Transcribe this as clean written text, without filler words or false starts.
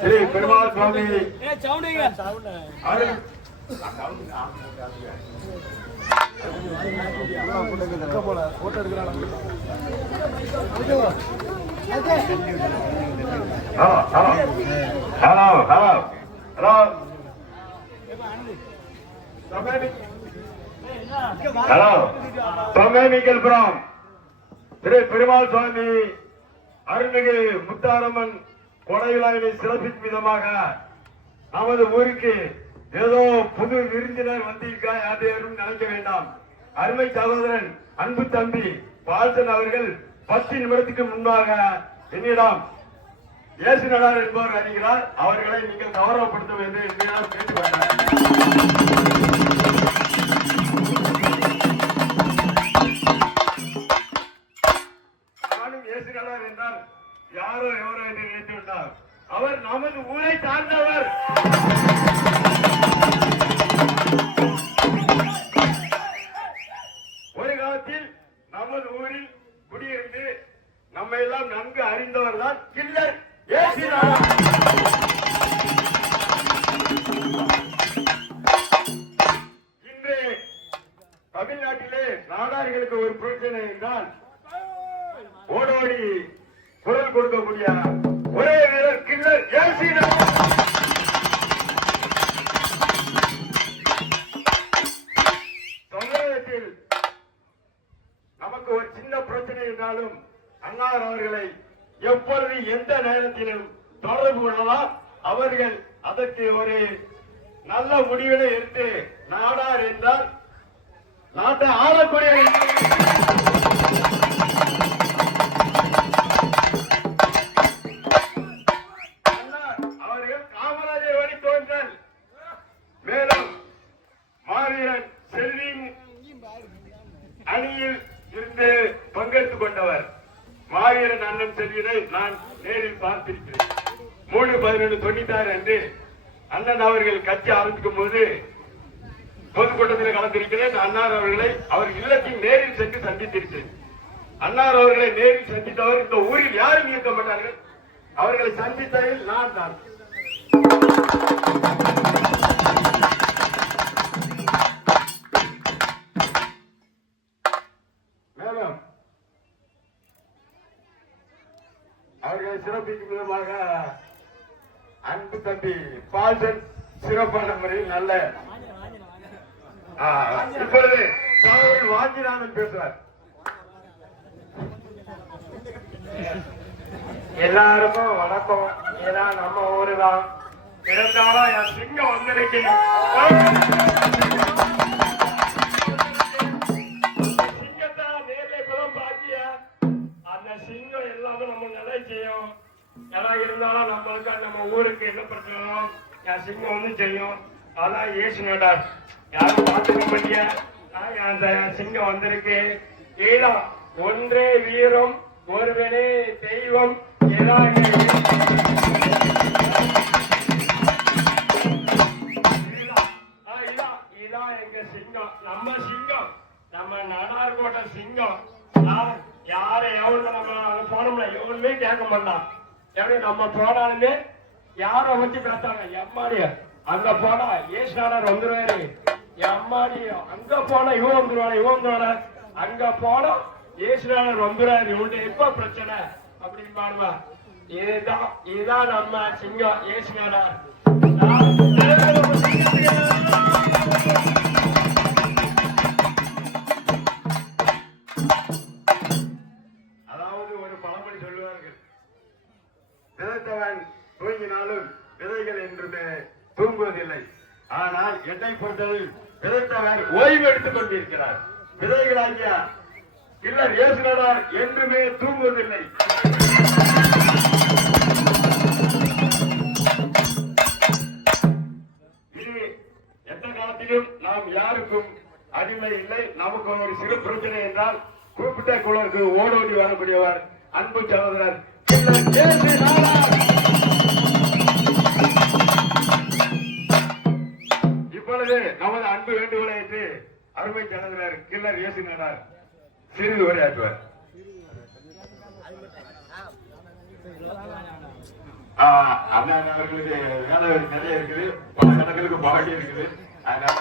ஸ்ரீ பெருமாள் சுவாமி தொங்கனிக்கல்புரம் ஸ்ரீ பெருமாள் சுவாமி அருள்மிகு முத்தாரம்மன் கொடை விழாவினை சிறப்பிக்கும் விதமாக நமது ஊருக்கு ஏதோ புது விருந்தினர் வந்திருக்கா யாரும் நினைக்க வேண்டாம். அருமை சகோதரன் அன்பு தம்பி பால்சன் அவர்கள் 10 நிமிடத்துக்கு முன்பாக என்னிடம் இயேசு நடார் என்பவர் அறிகிறார். அவர்களை நீங்கள் கௌரவப்படுத்த வேண்டும் என்று கேட்டுக்கொண்டார். நானும் இயேசு நடார் என்றால் யாரோ எவரோ என்று நினைத்து விட்டார். அவர் நமது ஊரை சார்ந்தவர். ஒரு காலத்தில் நமது ஊரில் குடியிருந்து நம்ம எல்லாம் நன்கு அறிந்தவர் தான் கில்லர் இயேசு நடார். இன்று தமிழ்நாட்டிலே நாடார்களுக்கு ஒரு பிரச்சனை என்றால் ஓடோடி குரல் கொடுக்கக்கூடிய ஒரே வீரர் கில்லர் இயேசு நடார். தமிழகத்தில் நமக்கு ஒரு சின்ன பிரச்சனை என்றாலும் அன்னார் அவர்களை எப்பொழுது எந்த நேரத்திலும் தொடர்பு கொள்ளலாம். அவர்கள் அதற்கு ஒரு நல்ல முடிவினை எடுத்து நாடார் என்றால் நாட்டை ஆளக்கூடிய அவர்கள் காமராஜர் வழித்தோன்றல். மேலும் மாவீரன் செல்வியின் அணியில் இருந்து பங்கெடுத்துக் கொண்டவர். மாவீரன் அண்ணன் செல்வியை நான் நேரில் பார்த்திருக்கிறேன். 3/11/96 அன்று அண்ணன் அவர்கள் கட்சி ஆரம்பிக்கும் போது பொதுக்கூட்டத்தில் கலந்திருக்கிறேன். அன்னார் அவர்களை அவர் இல்லத்தில் நேரில் சென்று சந்தித்திருக்கிறேன். அன்னார் அவர்களை நேரில் சந்தித்தவர் இந்த ஊரில் யாரும் இருக்க மாட்டார்கள். அவர்களை சந்தித்ததில் நான் தான். மேலும் அவர்களை சிறப்பிக்கும் விதமாக அன்பு தம்பி பால்சன் சிறப்பான முறையில் நல்ல இப்பொழுது வாஞ்சிநாதன் பேசுவார். எல்லாருக்கும் வணக்கம். ஏதான் நம்ம ஊரு தான் இருந்தாலும் என் சிங்கம் வந்திருக்கேன். சிங்கத்தை நேரில் இப்பதான் பாத்தியா? அந்த சிங்கம் எல்லாமே நம்ம நல்லா செய்யும். எதா இருந்தாலும் நம்மளுக்கு நம்ம ஊருக்கு என்ன பிரச்சனை என் சிங்கம் வந்து செய்யும். அதான் இயேசு நடார். யாரும் பார்த்துக்க மாட்டியா? அந்த சிங்கம் வந்திருக்கு. ஏதா ஒன்றே வீரம் ஒருவனே தெய்வம். இதான் எங்க சிங்கம். நம்ம சிங்கம், நம்ம நடார்கோட்டை சிங்கம். யாரை எவ்வளவு நம்ம போனோம்னா எவ்வளவுமே கேட்க மாட்டான். எப்படி நம்ம போனாலுமே யார வச்சு பேசாங்க. எம்மாடிய அங்க போனா ஏசு நாடார் வந்துருவாரு. எம்மாடி அங்க போனா இவன் வந்துருவான அங்க போனா ஏசு நாடார் வந்துருவாரு. இவன்ட்டு எப்ப பிரச்சனை அப்படின்னு பாடுவா. இதுதான் நம்ம சிங்கம் ஏசு நாடார். அதாவது ஒரு பழமொழி சொல்லுவார்கள், விதைத்தவன் தூங்கினாலும் விதைகள் என்றுமே தூங்குவதில்லை. ஆனால் என்னை பொறுத்தவரை விதைத்தவர் ஓய்வு எடுத்துக் கொண்டிருக்கிறார். விதைகளாகிய கில்லர் இயேசு நடார் என்றுமே தூங்குவதில்லை. இது எந்த காலத்திலும் நாம் யாருக்கும் அடிமை இல்லை. நமக்கு ஒரு சிறு பிரச்சனை என்றால் குறிப்பிட்ட குளருக்கு ஓடோடி வரக்கூடியவர் அன்பு சகோதரர் கில்லர் இயேசு நடார். இப்பொழுது நமது அன்பு வேண்டுகோளை ஏற்று அருமை சகோதரர் கில்லர் இயேசு நடார் சிறிது உரையாற்றுவார். அண்ணன் அவர்களுக்கு வேலை நிறைய இருக்குது, பல கணக்குகளுக்கு பாடி இருக்குது. அதனால